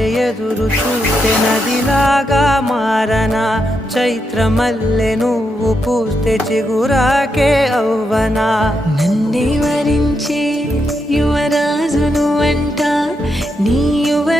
ఎదురు చూస్తే నదిలాగా మారనా, చైత్రమల్లె నువ్వు పూస్తే చిగురాకే అవ్వనా. నన్నే వరించే యువరాజును అంట నీ యువ